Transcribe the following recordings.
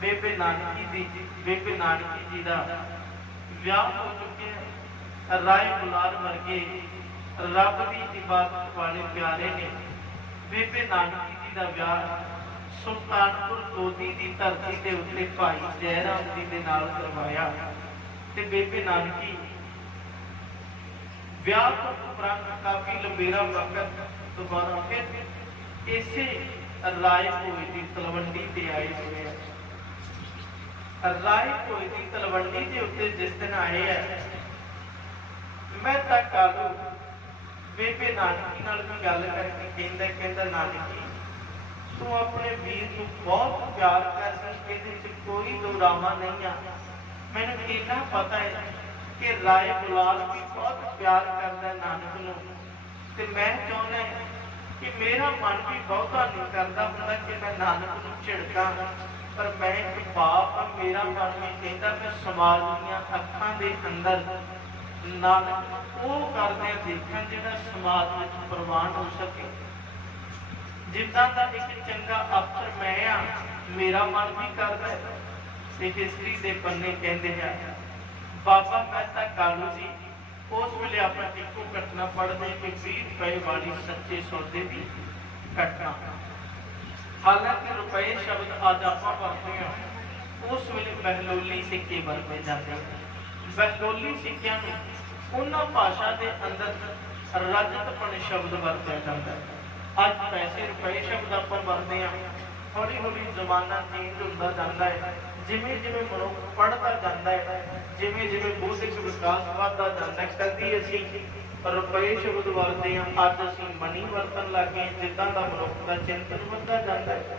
ਬੇਬੇ ਨਾਨਕੀ ਦੀ, ਬੇਬੇ ਨਾਨਕੀ ਜੀ ਦਾ ਵਿਆਹ ਹੋ ਚੁੱਕਿਆ ਰਾਏ ਬੁਲਾਰ ਵਰਗੇ ਰੱਬ ਦੀ ਇਬਾਦਤ ਵਾਲੇ ਪਿਆਰੇ ਨੇ ਬੇਬੇ ਨਾਨਕੀ ਜੀ ਦਾ ਵਿਆਹ ਸੁਲਤਾਨਪੁਰ ਲੋਧੀ ਦੀ ਧਰਤੀ ਦੇ ਉੱਤੇ ਭਾਈ ਜੈ ਜੀ ਦੇ ਨਾਲ ਕਰਵਾਇਆ ਤੇ ਬੇਬੇ ਨਾਨਕੀ ਵਿਆਹ ਤੋਂ ਉਪਰੰਤ ਕਾਫੀ ਲੰਬੇਰਾ ਵਕਤ ਦੁਬਾਰਾ ਫਿਰ ਇਸੇ ਰਾਏ ਭੋਏ ਦੀ ਤਲਵੰਡੀ ਤੇ ਆਏ ਹੋਏ ਰਾਏ ਭੋਏ ਦੀ ਤਲਵੰਡੀ ਦੇ ਉੱਤੇ ਜਿਸ ਦਿਨ ਆਏ ਆ, ਮੈਂ ਤਾਂ ਕਾਲੂ ਬੇਬੇ ਨਾਨਕੀ ਨਾਲ ਵੀ ਗੱਲ ਕਰਕੇ ਕਹਿੰਦਾ ਕਹਿੰਦਾ, ਨਾਨਕੀ, ਤੂੰ ਆਪਣੇ ਵੀਰ ਨੂੰ ਬਹੁਤ ਪਿਆਰ ਕਰਦਾ ਇਹਦੇ ਵਿੱਚ ਕੋਈ ਦੁਰਾਮਾ ਨਹੀਂ ਆ। ਮੈਨੂੰ ਇੰਨਾ ਪਤਾ ਹੈ ਕਿ ਰਾਏ ਬੁਲਾਲ ਵੀ ਬਹੁਤ ਪਿਆਰ ਕਰਦਾ ਨਾਨਕ ਨੂੰ। ਤੇ ਮੈਂ ਚਾਹੁੰਦਾ ਕਿ ਮੇਰਾ ਮਨ ਵੀ ਬਹੁਤਾ ਨਹੀਂ ਕਰਦਾ ਹੁੰਦਾ ਕਿ ਮੈਂ ਨਾਨਕ ਨੂੰ ਝਿੜਕਾਂ। ਪਰ ਮੈਂ ਇੱਕ ਬਾਪ ਮੇਰਾ ਮਨ ਵੀ ਕਹਿੰਦਾ, ਮੈਂ ਸਮਾਜ ਦੀਆਂ ਅੱਖਾਂ ਦੇ ਅੰਦਰ ਨਾਨਕ ਉਹ ਕਰਦੇ ਦੇਖਣ ਜਿਹੜਾ ਸਮਾਜ ਵਿੱਚ ਪ੍ਰਵਾਨ ਹੋ ਸਕੇ। ਜਿੱਦਾਂ ਦਾ ਇੱਕ ਚੰਗਾ ਅਫਸਰ ਮੈਂ ਆ, ਮੇਰਾ ਮਨ ਵੀ ਕਰਦਾ ਤੇ ਹਿਸਟਰੀ ਦੇ ਪੰਨੇ ਕਹਿੰਦੇ ਆ, ਬਾਬਾ ਮਹਿਤਾ ਕਾਲੂ ਜੀ, ਉਸ ਵੇਲੇ ਆਪਾਂ ਇੱਕੋ ਘਟਨਾ ਪੜ੍ਹਦੇ ਕਿ 20 ਰੁਪਏ ਵਾਲੀ ਸੱਚੇ ਸੌਦੇ ਦੀ ਘਟਨਾ। ਹਾਲਾਂਕਿ ਰੁਪਏ ਸ਼ਬਦ ਅੱਜ ਆਪਾਂ ਵਰਤਦੇ ਹਾਂ। ਉਸ ਵੇਲੇ ਬਹਿਲੋਲੀ ਸਿੱਕੇ ਵਰਤੇ ਜਾਂਦੇ ਬਹਿਲੋਲੀ ਸਿੱਕਿਆਂ ਨੂੰ ਉਹਨਾਂ ਭਾਸ਼ਾ ਦੇ ਅੰਦਰ ਰਜਤਪਣ ਸ਼ਬਦ ਵਰਤਿਆ ਜਾਂਦਾ ਅੱਜ ਪੈਸੇ ਰੁਪਏ ਸ਼ਬਦ ਆਪਾਂ ਵਰਤਦੇ ਹਾਂ। ਹੌਲੀ ਹੌਲੀ ਜ਼ਮਾਨਾ ਚੇਂਜ ਹੁੰਦਾ ਜਾਂਦਾ ਹੈ। ਜਿਵੇਂ ਜਿਵੇਂ ਮਨੁੱਖ ਪੜ੍ਹਦਾ ਜਾਂਦਾ ਹੈ ਜਿਵੇਂ ਜਿਵੇਂ ਬੌਧਿਕ ਵਿਕਾਸ ਵਧਦਾ ਜਾਂਦਾ ਹੈ ਕਦੀ ਅਸੀਂ ਰੁਪਏ ਸ਼ਬਦ ਵਰਤਦੇ ਹਾਂ, ਅੱਜ ਅਸੀਂ ਮਨੀ ਵਰਤਣ ਲੱਗੇ ਜਿੱਦਾਂ ਦਾ ਮਨੁੱਖ ਦਾ ਚਿੰਤਨ ਵੱਧਦਾ ਜਾਂਦਾ ਹੈ।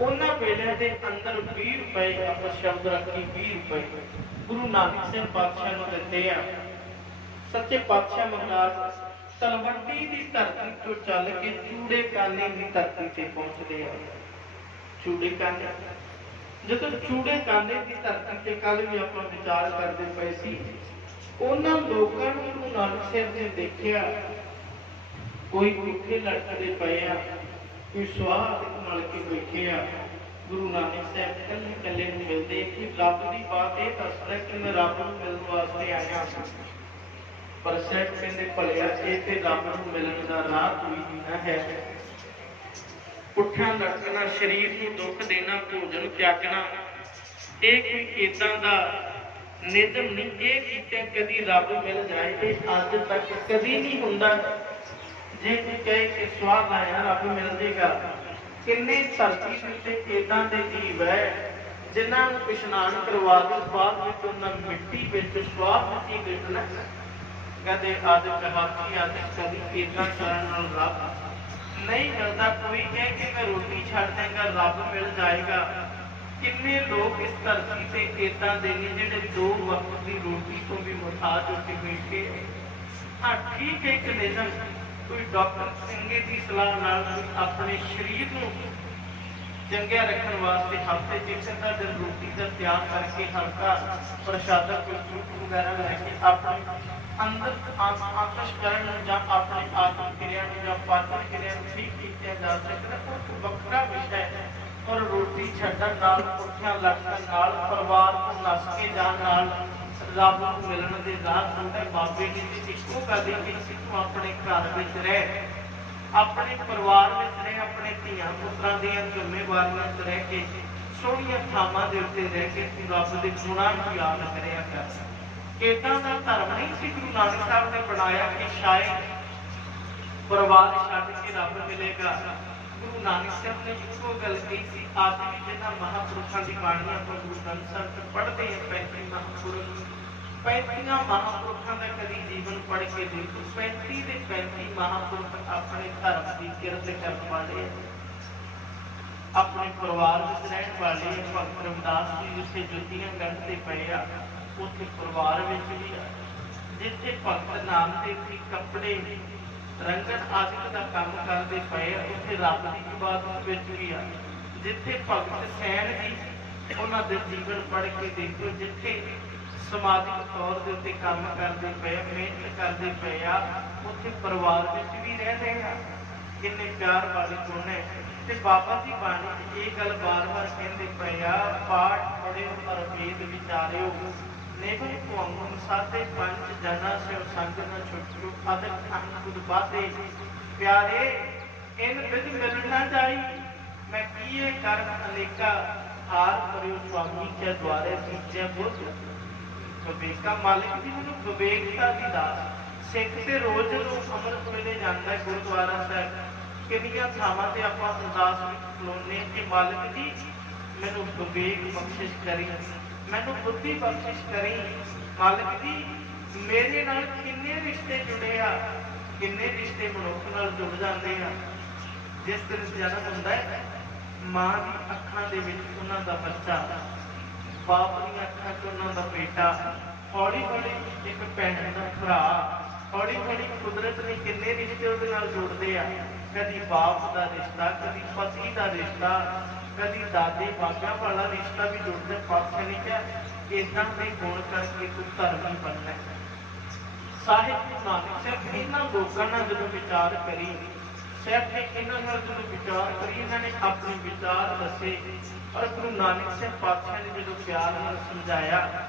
ਉਹਨਾਂ ਵੇਲੇ ਦੇ ਅੰਦਰ 20 ਰੁਪਏ ਆਪਾਂ ਸ਼ਬਦ ਰੱਖੀ 20 ਰੁਪਏ ਗੁਰੂ ਨਾਨਕ ਸਿੰਘ ਪਾਤਸ਼ਾਹ ਨੂੰ ਦਿੱਤੇ ਆ। ਸੱਚੇ ਪਾਤਸ਼ਾਹ ਮਹਾਰਾਜ ਤਲਵੰਡੀ ਦੀ ਧਰਤੀ ਤੋਂ ਚੱਲ ਕੇ ਚੂੜੇ ਕਾਨੇ ਦੀ ਧਰਤੀ ਤੇ ਪਹੁੰਚਦੇ ਆ। ਚੂੜੇ ਕਾਨੇ ਜਦੋਂ ਚੂੜੇ ਕਾਨੇ ਦੀ ਧਰਤੀ ਤੇ ਕੱਲ ਵੀ ਆਪਾਂ ਵਿਚਾਰ ਕਰਦੇ ਪਏ ਸੀ ਉਹਨਾਂ ਲੋਕਾਂ ਨੂੰ ਗੁਰੂ ਨਾਨਕ ਸਾਹਿਬ ਨੇ ਦੇਖਿਆ, ਕੋਈ ਭੁੱਖੇ ਲਟਕਦੇ ਪਏ ਆ, ਕੋਈ ਸਵਾਹ ਨਾਲ ਕੇ ਬੈਠੇ ਆ। ਗੁਰੂ ਨਾਨਕ ਸਾਹਿਬ ਕੱਲੇ ਕੱਲੇ ਨੂੰ ਮਿਲਦੇ ਕਿ ਰੱਬ ਦੀ ਬਾਤ ਇਹ ਦੱਸਦਾ ਕਿ ਮੈਂ ਰੱਬ ਨੂੰ ਮਿਲਣ ਵਾਸਤੇ ਆਇਆ ਪਰ ਸਹਿਬ ਕਹਿੰਦੇ, ਭਲਿਆ, ਇਹ ਤੇ ਰੱਬ ਨੂੰ ਮਿਲਣ ਦਾ ਰਾਹ ਕੋਈ ਨਾ ਹੈ। ਪੁੱਠਾ ਲਟਕਣਾ, ਸਰੀਰ ਨੂੰ ਦੁੱਖ ਦੇਣਾ, ਭੋਜਨ ਤਿਆਗਣਾ, ਇਹ ਕੋਈ ਇਦਾਂ ਦਾ ਨਿਯਮ ਨਹੀਂ ਇਹ ਕੀਤੇ ਕਦੀ ਰੱਬ ਮਿਲ ਜਾਏ ਇਹ ਅੱਜ ਤੱਕ ਕਦੀ ਨਹੀਂ ਹੁੰਦਾ। ਜੇ ਕੋਈ ਕਹੇ ਕਿ ਸਵਾਦ ਆਇਆ ਰੱਬ ਮਿਲ ਜੇਗਾ। ਕਿੰਨੇ ਧਰਤੀ ਉੱਤੇ ਇਦਾਂ ਦੇ ਜੀਵ ਹੈ ਜਿਨ੍ਹਾਂ ਨੂੰ ਇਸ਼ਨਾਨ ਕਰਵਾ ਦੇ ਬਾਅਦ ਵਿੱਚ ਉਹਨਾਂ ਮਿੱਟੀ ਵਿੱਚ ਸਵਾਦ ਦਿੱਤੀ ਗਿਰਨਾ ਕਦੇ ਆਦ ਕਹਾਤੀ ਆਦ ਕਦੀ ਇਦਾਂ ਕਰਨ ਨਾਲ ਰੱਬ। ਨਹੀਂ ਮਿਲਦਾ, ਕੋਈ ਕਹੇ ਕਿ ਮੈਂ ਰੋਟੀ ਛੱਡ ਦੇਗਾ ਰੱਬ ਮਿਲ ਜਾਏਗਾ। ਕਿੰਨੇ ਲੋਕ ਇਸ ਧਰਤੀ ਤੇ ਇਦਾਂ ਦੇ ਨੇ ਜਿਹੜੇ ਦੋ ਵਕਤ ਦੀ ਰੋਟੀ ਤੋਂ ਵੀ ਮੁਹਤਾਜ ਹੋ ਕੇ ਬੈਠੇ ਹਾਂ, ਠੀਕ ਹੈ ਕਿ ਨਿਜ਼ਮ ਕੋਈ ਡਾਕਟਰ ਸਿੰਘੇ ਦੀ ਸਲਾਹ ਨਾਲ ਕੋਈ ਆਪਣੇ ਸਰੀਰ ਨੂੰ ਚੰਗਿਆ ਰੱਖਣ ਵਾਸਤੇ ਹਫ਼ਤੇ ਚ ਇੱਕ ਅੱਧਾ ਦਿਨ ਰੋਟੀ ਦਾ ਤਿਆਗ ਕਰਕੇ ਹਲਕਾ ਪ੍ਰਸ਼ਾਦਾ ਕੋਈ ਫਰੂਟ ਵਗੈਰਾ ਲੈ ਕੇ ਆਪਣੇ ਅੰਦਰ ਆਕਸ਼ ਕਰਨ ਨੂੰ ਜਾਂ ਆਪਣੀ ਆਤਮ ਕਿਰਿਆ ਨੂੰ ਜਾਂ ਪਾਚਨ ਕਿਰਿਆ ਨੂੰ ਠੀਕ ਕੀਤਾ ਜਾ ਸਕਦਾ ਉਹ ਇੱਕ ਵੱਖਰਾ ਵਿਸ਼ਾ ਹੈ। ਔਰ ਰੋਟੀ ਛੱਡਣ ਨਾਲ, ਪੁੱਠਿਆਂ ਲੱਗਣ ਨਾਲ, ਪਰਿਵਾਰ ਤੋਂ ਨਸ ਕੇ ਜਾਣ ਨਾਲ, ਰੱਬ ਨੂੰ ਮਿਲਣ ਦੇ ਰਾਹ ਹੁੰਦਾ ਬਾਬੇ ਨੇ ਜੀ ਇੱਕੋ ਗੱਲ ਹੀ ਕਿ ਤੂੰ ਆਪਣੇ ਘਰ ਵਿੱਚ ਰਹਿ, ਆਪਣੇ ਪਰਿਵਾਰ ਵਿੱਚ ਰਹਿ, ਆਪਣੇ ਧੀਆਂ ਪੁੱਤਰਾਂ ਦੀਆਂ ਜ਼ਿੰਮੇਵਾਰੀਆਂ 'ਚ ਰਹਿ ਕੇ, ਸੋਹਣੀਆਂ ਥਾਵਾਂ ਦੇ ਉੱਤੇ ਰਹਿ ਕੇ ਤੂੰ ਰੱਬ ਦੇ ਗੁਣਾਂ ਨੂੰ ਯਾਦ ਕਰਿਆ ਕਰ। ਇਦਾਂ ਦਾ ਧਰਮ ਨਹੀਂ ਸੀ ਗੁਰੂ ਨਾਨਕ ਸਾਹਿਬ ਨੇ ਬਣਾਇਆ ਕਿ ਸ਼ਾਇਦ ਪਰਿਵਾਰ ਛੱਡ ਕੇ ਰੱਬ ਮਿਲੇਗਾ। ਗੁਰੂ ਨਾਨਕ ਸਾਹਿਬ ਨੇ ਇੱਕੋ ਗੱਲ ਕਹੀ ਸੀ ਆਦਮੀ ਜਿਹਨਾਂ ਮਹਾਪੁਰਸ਼ਾਂ ਦੀ ਬਾਣੀਆਂ ਤੋਂ ਗੁਰੂ ਗ੍ਰੰਥ ਸਾਹਿਬ ਤੋਂ ਪੜ੍ਹਦੇ ਆ 35 ਮਹਾਪੁਰਸ਼ 35 ਮਹਾਪੁਰਸ਼ਾਂ ਦਾ ਕਦੀ ਜੀਵਨ ਪੜ੍ਹ ਕੇ ਦੇਖੋ 35 ਦੇ 35 ਮਹਾਪੁਰਖ ਆਪਣੇ ਧਰਮ ਦੀ ਕਿਰਤ ਕਰਨ ਵਾਲੇ ਆ। ਆਪਣੇ ਪਰਿਵਾਰ ਵਿੱਚ ਰਹਿਣ ਵਾਲੇ ਆ। ਭਗਤ ਰਵਿਦਾਸ ਜੀ ਜਿੱਥੇ ਜੁੱਤੀਆਂ ਗੰਢਦੇ ਪਏ ਆ, ਉੱਥੇ ਪਰਿਵਾਰ ਵਿੱਚ ਵੀ ਆ ਜਿੱਥੇ ਭਗਤ ਨਾਮ ਦੇ ਵੀ ਕੱਪੜੇ ਰੰਗਣ ਆਦਿ ਦਾ ਕੰਮ ਕਰਦੇ ਪਏ ਉੱਥੇ ਰੱਬ ਦੀ ਇਬਾਦਤ ਵਿੱਚ ਵੀ ਆ। ਜਿੱਥੇ ਭਗਤ ਸੈਣ ਜੀ ਉਹਨਾਂ ਦੇ ਜੀਵਨ ਪੜ੍ਹ ਕੇ ਦੇਖੋ, ਜਿੱਥੇ ਸਮਾਜਿਕ ਤੌਰ ਦੇ ਉੱਤੇ ਕੰਮ ਕਰਦੇ ਪਏ, ਮਿਹਨਤ ਕਰਦੇ ਪਏ ਆ, ਉੱਥੇ ਪਰਿਵਾਰ ਵਿੱਚ ਵੀ ਰਹਿੰਦੇ ਆ। ਕਿੰਨੇ ਪਿਆਰ ਵਾਲੀ ਗੁਣ ਹੈ ਤੇ ਬਾਬਾ ਜੀ ਬਾਣੀ ਇਹ ਗੱਲ ਬਾਰ-ਬਾਰ ਕਹਿੰਦੇ ਪਏ ਆ, ਪਾਠ ਪੜਿਓ ਅਰ ਵੇਦ ਵਿਚਾਰਿਓ। ਨੇਵਨ ਭਵੰਗਨ ਸਾਤੇ ਪੰਜ ਜਨਾ ਸਿਓ ਸੰਗ ਨ ਛੁਟਿਓ ਅਦਕ ਅੰਨ ਬੁਧ ਬਾਤੇ ਪਿਆਰੇ ਇਨ ਵਿਦ ਮਿਲਣ ਨਾ ਮੈਂ ਕੀਏ ਕਰ ਅਨੇਕਾ ਹਾਰ ਕਰਿਓ ਸੁਆਮੀ ਕੇ ਦੁਆਰੇ ਸੀਜੇ ਬੁੱਧ। ਵਿਵੇਕਾ ਮਾਲਕ ਜੀ ਨੂੰ ਵਿਵੇਕਤਾ ਦੀ ਦਾਤ ਸਿੱਖ ਤੇ ਰੋਜ਼ ਨੂੰ ਅੰਮ੍ਰਿਤ ਵੇਲੇ ਜਾਂਦਾ ਗੁਰਦੁਆਰਾ ਸਾਹਿਬ। ਕਿੰਨੀਆਂ ਥਾਵਾਂ ਤੇ ਆਪਾਂ ਅਰਦਾਸ ਵਿੱਚ ਖਲੋਨੇ ਕਿ ਮਾਲਕ ਜੀ, ਮੈਨੂੰ ਵਿਵੇਕ ਬਖਸ਼ਿਸ਼ ਕਰੀ। ਮੈਨੂੰ ਬੁੱਧੀ ਬਖਸ਼ਿਸ਼ ਕਰੀ, ਮਾਲਕ ਜੀ, ਮੇਰੇ ਨਾਲ ਕਿੰਨੇ ਰਿਸ਼ਤੇ ਜੁੜੇ ਆ, ਕਿੰਨੇ ਰਿਸ਼ਤੇ ਮਨੁੱਖ ਨਾਲ ਜੁੜ ਜਾਂਦੇ ਆ। ਜਿਸ ਦਿਨ ਜਨਮ ਹੁੰਦਾ ਹੈ, ਮਾਂ ਦੀ ਅੱਖਾਂ ਦੇ ਵਿੱਚ ਉਹਨਾਂ ਦਾ ਬੱਚਾ, ਬਾਪ ਦੀਆਂ ਅੱਖਾਂ 'ਚ ਉਹਨਾਂ ਦਾ ਬੇਟਾ ਹੌਲੀ ਹੌਲੀ ਇੱਕ ਭੈਣ ਦਾ ਭਰਾ ਹੌਲੀ ਹੌਲੀ ਕੁਦਰਤ ਨੇ ਕਿੰਨੇ ਰਿਸ਼ਤੇ ਉਹਦੇ ਨਾਲ ਜੋੜਦੇ ਆ। ਕਦੀ ਬਾਪ ਦਾ ਰਿਸ਼ਤਾ, ਕਦੀ ਪਤੀ ਦਾ ਰਿਸ਼ਤਾ ਕਦੀ ਦਾਦੇ ਬਾਬਿਆਂ ਵਾਲਾ ਰਿਸ਼ਤਾ ਵੀ ਜੁੜਦੇ ਪਾਸੇ ਨਹੀਂ ਕਿਹਾ ਇਦਾਂ ਦੇ ਗੁਣ ਕਰਕੇ ਤੂੰ ਧਰਮੀ ਬਣਨਾ ਸਾਹਿਬ ਗੁਰੂ ਨਾਨਕ ਸਾਹਿਬ ਇਹਨਾਂ ਲੋਕਾਂ ਨਾਲ ਜਦੋਂ ਵਿਚਾਰ ਕਰੀ, ਸਾਹਿਬ ਨੇ ਇਹਨਾਂ ਨਾਲ ਜਦੋਂ ਵਿਚਾਰ ਕਰੀ, ਇਹਨਾਂ ਨੇ ਆਪਣੇ ਵਿਚਾਰ ਦੱਸੇ। ਔਰ ਗੁਰੂ ਨਾਨਕ ਸਾਹਿਬ ਪਾਤਸ਼ਾਹ ਨੇ ਜਦੋਂ ਪਿਆਰ ਨਾਲ ਸਮਝਾਇਆ,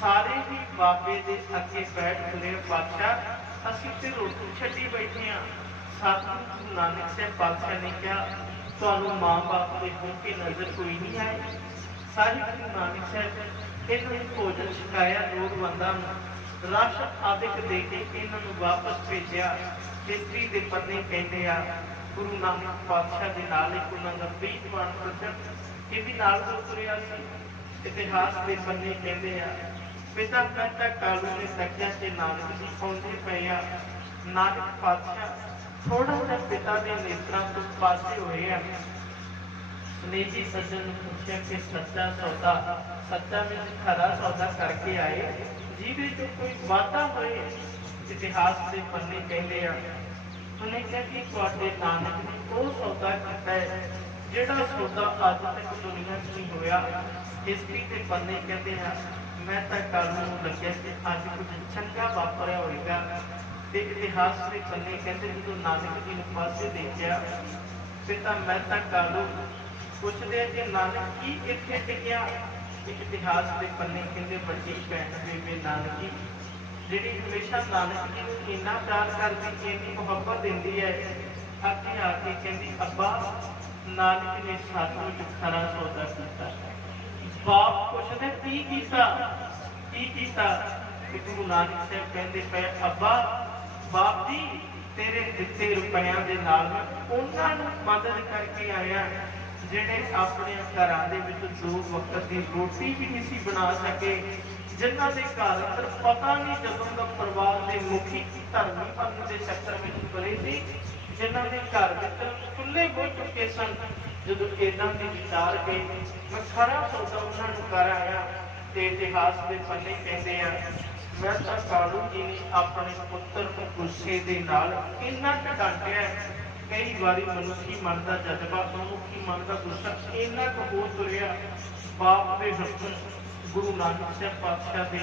ਸਾਰੇ ਹੀ ਬਾਬੇ ਦੇ ਅੱਗੇ ਬੈਠ ਗਏ ਪਾਤਸ਼ਾਹ, ਅਸੀਂ ਤੇ ਰੋਟੀ ਛੱਡੀ ਬੈਠੇ ਆ ਸਤਿਗੁਰੂ ਗੁਰੂ ਨਾਨਕ ਸਾਹਿਬ ਪਾਤਸ਼ਾਹ ਨੇ ਕਿਹਾ ਤੁਹਾਨੂੰ ਮਾਂ-ਬਾਪ ਦੇ ਹੋ ਨਜ਼ਰ ਕੋਈ ਨਹੀਂ ਆਏ। ਸਾਰੇ ਗੁਰੂ ਨਾਨਕ ਸਾਹਿਬ ਇਹਨਾਂ ਨੂੰ ਭੋਜਨ ਛਕਾਇਆ ਲੋੜਵੰਦਾਂ ਨੂੰ। ਰਾਸ਼ਨ ਆਦਿਕ ਦੇ ਕੇ ਇਹਨਾਂ ਨੂੰ ਵਾਪਸ ਭੇਜਿਆ। ਹਿਸਟਰੀ ਦੇ ਪੰਨੇ ਕਹਿੰਦੇ ਆ, ਗੁਰੂ ਨਾਨਕ ਪਾਤਸ਼ਾਹ ਦੇ ਨਾਲ ਇੱਕ ਉਹਨਾਂ ਦਾ ਪ੍ਰੀਤਵਾਨ ਪ੍ਰਚਨ ਇਹ ਵੀ ਨਾਲ ਤੁਰਿਆ ਸੀ। ਇਤਿਹਾਸ ਦੇ ਪੰਨੇ ਕਹਿੰਦੇ ਆ, ਪਿਤਾ ਕਹਿੰਦਾ ਕਾਲੂ ਨੇ ਤੱਕਿਆ ਤੇ ਨਾਨਕ ਜੀ ਆਉਂਦੇ ਪਏ ਆ। ਨਾਨਕ ਪਾਤਸ਼ਾਹ ਥੋੜਾ ਜਿਹਾ ਪਿਤਾ ਦੇ ਨੇਤਰਾਂ ਤੋਂ ਪਾਸੇ ਹੋਏ ਆ। ਨੇਜੀ ਸੱਜਣ ਨੂੰ ਪੁੱਛਿਆ ਕਿ ਸੱਚਾ ਸੌਦਾ, ਸੱਚਾ ਵਿੱਚ ਖਰਾ ਸੌਦਾ ਕਰਕੇ ਆਏ। ਜਿਹਦੇ ਤੋਂ ਕੋਈ ਵਾਅਦਾ ਹੋਏ, ਇਤਿਹਾਸ ਦੇ ਪੰਨੇ ਕਹਿੰਦੇ ਆ। ਉਹਨੇ ਕਿਹਾ ਕਿ ਤੁਹਾਡੇ ਨਾਨਕ ਨੇ ਉਹ ਸੌਦਾ ਕੀਤਾ ਹੈ, ਜਿਹੜਾ ਸੌਦਾ ਅੱਜ ਤੱਕ ਦੁਨੀਆ 'ਚ ਨਹੀਂ ਹੋਇਆ। ਹਿਸਟਰੀ ਦੇ ਪੰਨੇ ਕਹਿੰਦੇ ਆ, ਮੈਂ ਤਾਂ ਕੱਲ ਨੂੰ ਲੱਗਿਆ ਕਿ ਅੱਜ ਕੁਝ ਚੰਗਾ ਵਾਪਰਿਆ ਹੋਵੇਗਾ ਤੇ ਇਤਿਹਾਸ ਦੇ ਪੰਨੇ ਕਹਿੰਦੇ ਜਦੋਂ ਨਾਨਕ ਜੀ ਨੂੰ ਪਾਸੇ ਦੇਖਿਆ ਪਿਤਾ ਮੈਂ ਤਾਂ ਕਾਲੂ ਪੁੱਛਦੇ ਆ ਕਿ ਨਾਨਕ ਕੀ ਇੱਥੇ ਟਿਕਿਆ? ਇੱਕ ਇਤਿਹਾਸ ਦੇ ਪੰਨੇ ਕਹਿੰਦੇ ਵੱਡੀ ਭੈਣ ਬੇਬੇ ਨਾਨਕ ਜੀ, ਜਿਹੜੀ ਹਮੇਸ਼ਾ ਨਾਨਕ ਜੀ ਨੂੰ ਇੰਨਾ ਪਿਆਰ ਕਰਦੀ, ਇੰਨੀ ਮੁਹੱਬਤ ਦਿੰਦੀ ਹੈ। ਅੱਗੇ ਆ ਕੇ ਕਹਿੰਦੀ, ਅੱਬਾ, ਨਾਨਕ ਨੇ ਸਾਨੂੰ ਵਿੱਚ ਖਰਾ ਸੌਦਾ ਕੀਤਾ। ਬਾਪ ਪੁੱਛਦੇ, ਕੀ ਕੀਤਾ? ਕੀ ਕੀਤਾ? ਕਿ ਗੁਰੂ ਨਾਨਕ ਸਾਹਿਬ ਕਹਿੰਦੇ ਪਏ, ਅੱਬਾ ਬਾਪ ਜੀ ਤੇਰੇ ਦਿੱਤੇ ਰੁਪਈਆਂ ਦੇ ਨਾਲ ਮੈਂ ਉਹਨਾਂ ਨੂੰ ਮਦਦ ਕਰਕੇ ਆਇਆ, ਜਿਹੜੇ ਆਪਣੇ ਘਰਾਂ ਦੇ ਵਿੱਚ ਦੋ ਵਕਤ ਦੀ ਰੋਟੀ ਵੀ ਨਹੀਂ ਸੀ ਬਣਾ ਸਕੇ, ਜਿਨ੍ਹਾਂ ਦੇ ਘਰ ਅੰਦਰ ਪਤਾ ਨਹੀਂ ਜਦੋਂ ਦਾ ਪਰਿਵਾਰ ਦੇ ਮੁਖੀ ਧਰਮੀ ਪੰਨ ਦੇ ਚੱਕਰ ਵਿੱਚ ਪਰੇ ਸੀ, ਜਿਨ੍ਹਾਂ ਦੇ ਘਰ ਵਿੱਚ ਚੁੱਲ੍ਹੇ ਹੋ ਚੁੱਕੇ ਸਨ। ਜਦੋਂ ਇਹਨਾਂ ਦੇ ਵਿਚਾਰ ਕੇ ਮੈਂ ਖਰਾ ਸੌਦਾ ਉਹਨਾਂ ਨੂੰ ਕਰ ਆਇਆ, ਤੇ ਇਤਿਹਾਸ ਦੇ ਪੰਨੇ ਕਹਿੰਦੇ ਆ ਮੈਂ ਤਾਂ ਕਾਲੂ ਜੀ ਨੇ ਆਪਣੇ ਪੁੱਤਰ ਨੂੰ ਗੁੱਸੇ ਦੇ ਨਾਲ ਇੰਨਾ ਕੁ ਡਾਂਟਿਆ ਹੈ। ਕਈ ਵਾਰੀ ਮਨੁੱਖੀ ਮਨ ਦਾ ਜਜ਼ਬਾ, ਮਨੁੱਖੀ ਮਨ ਦਾ ਗੁੱਸਾ ਇੰਨਾ ਕੁ ਹੋ ਤੁਰਿਆ, ਬਾਪ ਦੇ ਹੁਕਮ ਗੁਰੂ ਨਾਨਕ ਸਾਹਿਬ ਪਾਤਸ਼ਾਹ ਦੇ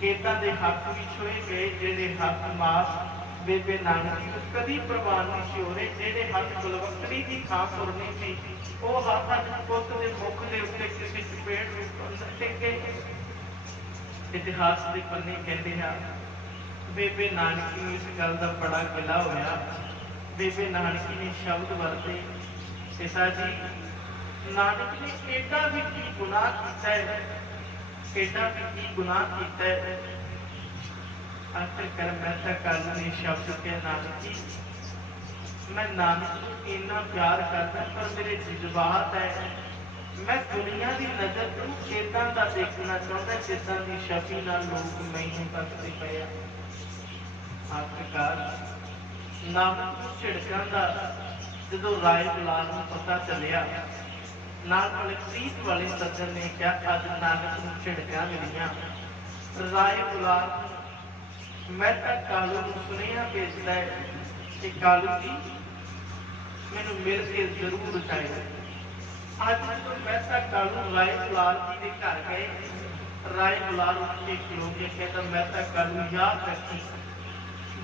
ਕੇਤਾਂ ਦੇ ਹੱਕ ਵਿੱਚ ਹੋਏ ਗਏ, ਜਿਹੜੇ ਹੱਕ ਮਾਸ ਬੇਬੇ ਨਾਨਕ ਜੀ ਨੂੰ ਕਦੀ ਪ੍ਰਵਾਨ ਨਹੀਂ ਸੀ ਹੋਣੇ ਜਿਹੜੇ ਹੱਥ ਬਲਵਕੜੀ ਦੀ ਥਾਂ ਸੁਰਨੀ ਸੀ, ਉਹ ਹੱਥ ਅੱਜ ਪੁੱਤ ਦੇ ਮੁਖ ਦੇ ਉੱਤੇ ਕਿਸੇ ਚਪੇੜ ਵਿੱਚ ਟਿੱਕੇ ਇਤਿਹਾਸ ਦੇ ਪੰਨੇ ਕਹਿੰਦੇ ਆ, ਬੇਬੇ ਨਾਨਕੀ ਨੂੰ ਇਸ ਗੱਲ ਦਾ ਬੜਾ ਗਿਲਾ ਹੋਇਆ। ਬੇਬੇ ਨਾਨਕੀ ਨੇ ਸ਼ਬਦ ਵਰਤੇ ਪਿਤਾ ਜੀ, ਨਾਨਕ ਨੇ ਏਡਾ ਵੀ ਕੀ ਗੁਨਾਹ ਕੀਤਾ ਹੈ। ਏਡਾ ਵੀ ਕੀ ਗੁਨਾਹ ਕੀਤਾ ਹੈ। ਆਖਰ ਕਰ ਮੈਂ ਤਾਂ ਕੱਲ ਨੇ ਸ਼ਬਦ ਕੇ ਨਾਨਕੀ, ਮੈਂ ਨਾਨਕ ਨੂੰ ਇੰਨਾ ਪਿਆਰ ਕਰਦਾ ਪਰ ਮੇਰੇ ਜਜ਼ਬਾਤ ਹੈ। ਮੈਂ ਦੁਨੀਆ ਦੀ ਨਜ਼ਰ ਤੋਂ ਇਦਾਂ ਦਾ ਦੇਖਣਾ ਚਾਹੁੰਦਾ ਜਿੱਦਾਂ ਦੀ ਸ਼ਫੀ ਨਾਲ ਲੋਕ ਮੈਨੂੰ ਤੱਕਦੇ ਪਏ। ਆ ਆਖਰਕਾਰ ਨਾਮ ਝਿੜਕਾਂ ਦਾ ਜਦੋਂ ਰਾਏ ਬੁਲਾਰ ਨੂੰ ਪਤਾ ਚੱਲਿਆ ਨਾਲ ਵਾਲੇ ਵਾਲੇ ਸੱਜਣ ਨੇ ਕਿਹਾ, ਅੱਜ ਨਾਨਕ ਨੂੰ ਝਿੜਕਾਂ ਮਿਲੀਆਂ। ਰਾਏ ਬੁਲਾਰ ਮੈਂ ਤਾਂ ਕਾਲੂ ਨੂੰ ਸੁਨੇਹਾ ਭੇਜਦਾ ਹੈ ਕਿ ਕਾਲੂ ਜੀ, ਮੈਨੂੰ ਮਿਲ ਕੇ ਜ਼ਰੂਰ ਚਾਹੀਦਾ ਅੱਜ ਜਦੋਂ ਮੈਂ ਕਾਲੂ ਰਾਏ ਬੁਲਾਰ ਜੀ ਦੇ ਘਰ ਗਏ ਰਾਏ ਬੁਲਾਰ ਉੱਤੇ ਖਲੋ ਕੇ ਕਹਿੰਦਾ, ਮੈਂ ਤਾਂ ਕਾਲੂ ਯਾਦ ਰੱਖੀ।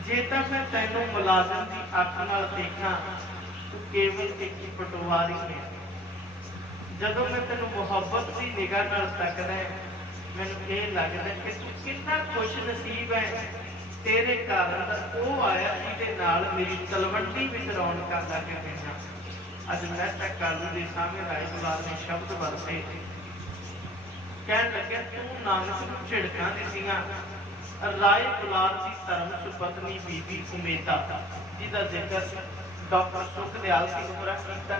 ਜੇ ਤਾਂ ਮੈਂ ਤੈਨੂੰ ਮੁਲਾਜ਼ਮ ਦੀ ਅੱਖ ਨਾਲ ਦੇਖਾਂ, ਤੂੰ ਕੇਵਲ ਇੱਕ ਪਟਵਾਰੀ ਹੈ। ਜਦੋਂ ਮੈਂ ਤੈਨੂੰ ਮੁਹੱਬਤ ਦੀ ਨਿਗਾਹ ਨਾਲ ਤੱਕਦਾ ਮੈਨੂੰ ਇਹ ਲੱਗਦਾ ਕਿ ਤੂੰ ਕਿੰਨਾ ਖੁਸ਼ ਨਸੀਬ ਹੈ। ਤੇਰੇ ਘਰ ਉਹ ਆਇਆ ਜਿਹਦੇ ਨਾਲ ਮੇਰੀ ਤਲਵੰਡੀ ਵਿੱਚ ਰੌਣਕਾਂ ਲੱਗ ਗਈਆਂ ਅੱਜ ਮੈਂ ਤਾਂ ਕਾਲੂ ਦੇ ਸਾਹਮਣੇ ਰਾਏ ਬੁਲਾਰ ਦੇ ਸ਼ਬਦ ਵਰਤੇ। ਕਹਿਣ ਲੱਗਿਆ, ਤੂੰ ਨਾਨਕ ਨੂੰ ਝਿੜਕਾਂ ਦਿੱਤੀਆਂ। ਰਾਏ ਬੁਲਾਰ ਦੀ ਧਰਮ ਸੁਪਤਨੀ ਬੀਬੀ ਉਮੇਦਾ ਜਿਹਦਾ ਜ਼ਿਕਰ ਡਾਕਟਰ ਸੁਖਦਿਆਲ ਸਿੰਘ ਹੋਰਾਂ ਕੀਤਾ।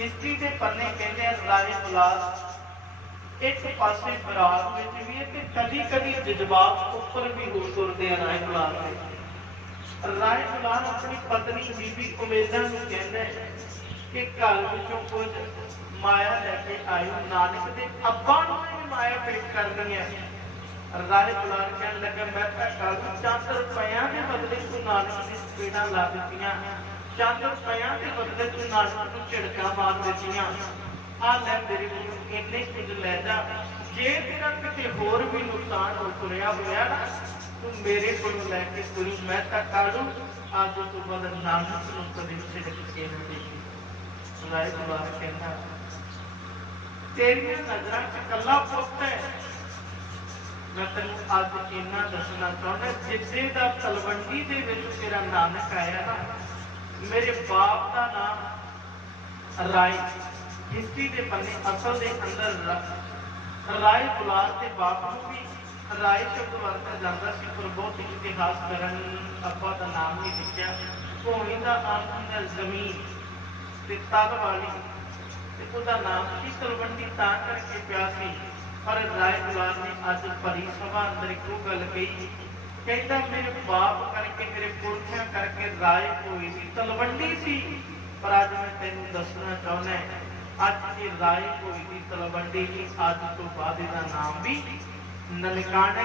ਹਿਸਟਰੀ ਦੇ ਪੰਨੇ ਕਹਿੰਦੇ ਆ ਰਾਏ ਬੁਲਾਰ ਇੱਕ ਪਾਸੇ ਬਰਾਤ ਵਿੱਚ ਵੀ ਹੈ ਤੇ ਕਦੀ ਕਦੀ ਜਜ਼ਬਾਤ ਉੱਪਰ ਵੀ ਹੋ ਤੁਰਦੇ ਆ ਰਾਏ ਬੁਲਾਰ ਦੇ ਰਾਏ ਬੁਲਾਰ ਆਪਣੀ ਪਤਨੀ ਬੀਬੀ ਉਮੇਦਾ ਨੂੰ ਕਹਿੰਦਾ ਹੈ ਕਿ ਘਰ ਵਿੱਚੋਂ ਕੁਝ ਮਾਇਆ ਲੈ ਕੇ ਆਇਓ। ਨਾਨਕ ਦੇ ਅੱਬਾ ਨੂੰ ਇਹ ਮਾਇਆ ਪੇਸ਼ ਕਰਨੀ ਹੈ। ਰਾਏ ਬੁਲਾਰ ਕਹਿਣ ਲੱਗਾ, ਮੈਂ ਤਾਂ ਕੱਲ ਚੰਦ ਰੁਪਿਆਂ ਦੇ ਬਦਲੇ ਤੂੰ ਨਾਨਕ ਦੀ ਸਪੀੜਾਂ ਲਾ ਦਿੱਤੀਆਂ। ਚੰਦ ਰੁਪਿਆਂ ਦੇ ਬਦਲੇ ਤੂੰ ਨਾਨਕ ਨੂੰ ਝਿੜਕਾਂ ਮਾਰ ਦਿੱਤੀਆਂ। ਆ ਲੈ ਮੇਰੇ ਕੋਲ ਇੰਨੇ ਕੁਝ ਲੈ ਜਾ। ਜੇ ਤੇਰਾ ਕਿਤੇ ਹੋਰ ਵੀ ਨੁਕਸਾਨ ਹੋ ਤੁਰਿਆ ਹੋਇਆ ਨਾ ਤੂੰ ਮੇਰੇ ਕੋਲੋਂ ਲੈ ਕੇ ਤੁਰੀ, ਮੈਂ ਤਾਂ ਕਾਲੂ ਅੱਜ ਤੋਂ ਬਾਅਦ ਨਾਨਕ ਨੂੰ ਕਦੇ ਝਿੜਕ ਕੇ ਨਾ ਦੇਖੀ। ਰਾਏ ਬੁਲਾਰ ਕਹਿੰਦਾ, ਤੇਰੀਆਂ ਨਜ਼ਰਾਂ 'ਚ ਕੱਲਾ ਪੁੱਤ ਹੈ। ਮੈਂ ਤੈਨੂੰ ਅੱਜ ਇੰਨਾ ਦੱਸਣਾ ਚਾਹੁੰਦਾ ਜਿੱਦੇ ਦਾ ਤਲਵੰਡੀ ਦੇ ਵਿੱਚ ਤੇਰਾ ਨਾਨਕ ਆਇਆ ਨਾ ਮੇਰੇ ਬਾਪ ਦਾ ਨਾਮ ਰਾਏ। ਹਿਸਟਰੀ ਦੇ ਪੰਨੇ ਅਸਲ ਦੇ ਅੰਦਰ ਰਾਏ ਬੁਲਾਰ ਦੇ ਬਾਪ ਨੂੰ ਵੀ ਰਾਏ ਸ਼ਬਦ ਵਰਤਿਆ ਜਾਂਦਾ ਸੀ, ਪਰ ਬਹੁਤ ਇਤਿਹਾਸ ਕਰਨ ਅੱਬਾ ਦਾ ਨਾਮ ਨਹੀਂ ਲਿਖਿਆ। ਭੂਮੀ ਦਾ ਨਾਮ ਹੁੰਦਾ ਜ਼ਮੀਨ, ਤੇ ਤਲ ਵਾਲੀ। ਤੇ ਉਹਦਾ ਨਾਮ ਸੀ ਤਲਵੰਡੀ, ਤਾਂ ਕਰਕੇ ਪਿਆ ਸੀ। ਪਰ ਰਾਏ ਬੁਲਾਰ ਨੇ ਅੱਜ ਭਰੀ ਸਭਾ ਅੰਦਰ ਇੱਕੋ ਗੱਲ ਕਹੀ, ਕਹਿੰਦਾ, ਮੇਰੇ ਬਾਪ ਕਰਕੇ, ਮੇਰੇ ਪੁਰਖਿਆਂ ਕਰਕੇ ਰਾਏ ਹੋਈ ਸੀ, ਤਲਵੰਡੀ ਸੀ। ਪਰ ਅੱਜ ਮੈਂ ਤੈਨੂੰ ਦੱਸਣਾ ਚਾਹੁੰਦਾ ਅੱਜ ਇਹ ਰਾਏ ਹੋਈ ਦੀ ਤਲਵੰਡੀ ਨਹੀਂ ਅੱਜ ਤੋਂ ਬਾਅਦ ਇਹਦਾ ਨਾਮ ਵੀ ਨਨਕਾਣਾ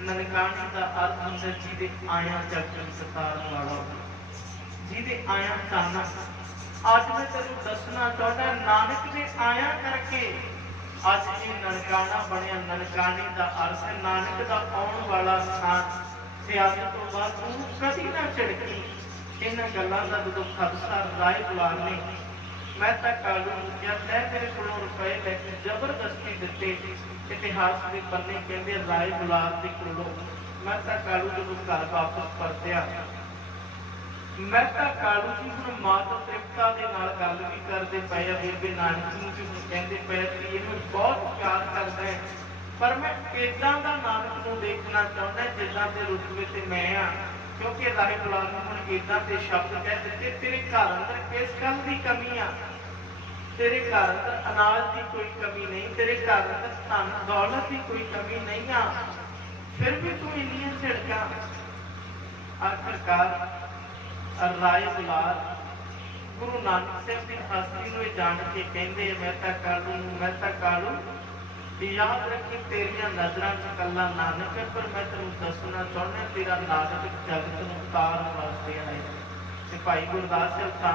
ਨਨਕਾਣੇ ਦਾ ਅਰਥ ਹੁੰਦਾ ਜਿਹਦੇ ਆਇਆ ਜਗਤ ਸਤਾਰਨ ਵਾਲਾ ਜਿਹਦੇ ਆਇਆ ਚਾਹਨਾ ਅੱਜ ਮੈਂ ਤੈਨੂੰ ਦੱਸਣਾ ਚਾਹੁੰਦਾ ਨਾਨਕ ਦੇ ਆਇਆ ਕਰਕੇ ਅੱਜ ਇਹ ਨਨਕਾਣਾ ਬਣਿਆ। ਨਨਕਾਣੇ ਦਾ ਅਰਥ ਹੈ ਨਾਨਕ ਦਾ ਆਉਣ ਵਾਲਾ ਸਥਾਨ। ਤੇ ਤੋਂ ਬਾਅਦ ਤੂੰ ਕਦੀ ਨਾ ਝਿੜਕੀ ਇਹਨਾਂ ਗੱਲਾਂ ਦਾ ਜਦੋਂ ਖਦਸ਼ਾ ਰਾਏ ਬੁਲਾਰ ਨੇ ਮੈਂ ਤਾਂ ਕਾਲੂ ਨੂੰ ਕਿਹਾ ਲੈ ਕੋਲੋਂ ਰੁਪਏ ਲੈ ਕੇ ਜ਼ਬਰਦਸਤੀ ਦਿੱਤੇ ਇਤਿਹਾਸ ਦੇ ਪੰਨੇ ਕਹਿੰਦੇ ਰਾਏ ਬੁਲਾਰ ਦੇ ਕੋਲੋਂ ਮੈਂ ਤਾਂ ਕਾਲੂ ਜਦੋਂ ਘਰ ਵਾਪਸ ਪਰਤਿਆ, ਮੈਂ ਤਾਂ ਕਾਲੂ ਜੀ ਹੁਣ ਮਾਤਾ ਤ੍ਰਿਪਤਾ ਦੇ ਨਾਲ ਗੱਲ ਵੀ ਕਰਦੇ ਪਏ ਆ, ਬੇਬੇ ਨਾਨਕ ਨੂੰ ਵੀ ਕਹਿੰਦੇ ਪਏ ਕਿ ਇਹਨੂੰ ਬਹੁਤ ਪਿਆਰ ਕਰਦਾ ਹੈ। ਪਰ ਮੈਂ ਇਦਾਂ ਦਾ ਨਾਨਕ ਨੂੰ ਦੇਖਣਾ ਚਾਹੁੰਦਾ, ਜਿੱਦਾਂ ਦੇ ਰੁਤਬੇ ਤੇ ਮੈਂ ਆ। ਕਿਉਂਕਿ ਰਾਹੇ ਬੁਲਾਰ ਨੂੰ ਹੁਣ ਇਦਾਂ ਦੇ ਸ਼ਬਦ ਕਹਿ ਦਿੱਤੇ ਤੇਰੇ ਘਰ ਅੰਦਰ ਕਿਸ ਗੱਲ ਦੀ ਕਮੀ ਆ। ਤੇਰੇ ਘਰ ਅੰਦਰ ਅਨਾਜ ਦੀ ਕੋਈ ਕਮੀ ਨਹੀਂ, ਤੇਰੇ ਘਰ ਅੰਦਰ ਧਨ ਦੌਲਤ ਦੀ ਕੋਈ ਕਮੀ ਨਹੀਂ ਆ। ਫਿਰ ਵੀ ਤੂੰ ਇੰਨੀਆਂ ਝੜਕਾਂ। ਆਖਰਕਾਰ ਰਾਏ ਬੁਲਾਰ ਗੁਰੂ ਨਾਨਕ ਸਾਹਿਬ ਦੀ ਹਸਤੀ ਨੂੰ ਇਹ ਜਾਣ ਕੇ ਕਹਿੰਦੇ ਮੈਂ ਤਾਂ ਕਾਲੂ, ਮੈਂ ਤਾਂ ਕਾਲੂ। ਵੀ ਯਾਦ ਰੱਖੀ ਤੇਰੀਆਂ ਨਜ਼ਰਾਂ 'ਚ ਕੱਲਾ ਨਾਨਕ ਹੈ, ਪਰ ਮੈਂ ਤੈਨੂੰ ਦੱਸਣਾ ਚਾਹੁੰਦਾ ਤੇਰਾ ਨਾਨਕ ਜਗਤ ਨੂੰ ਤਾਰਨ ਵਾਸਤੇ ਆਇਆ ਤੇ ਭਾਈ ਗੁਰਦਾਸ ਸਾਹਿਬ ਤਾਂ